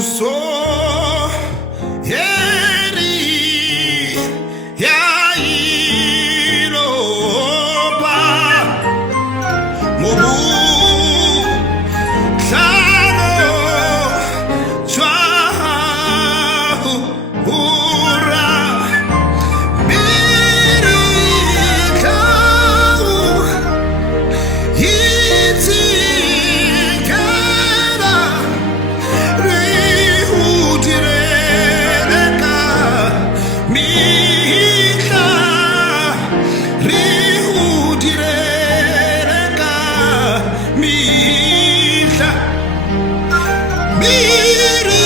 so yeri ya iroba mobu tlano jwahu ura mirikau yitikera rihudireka mihla rihudireka mihla miri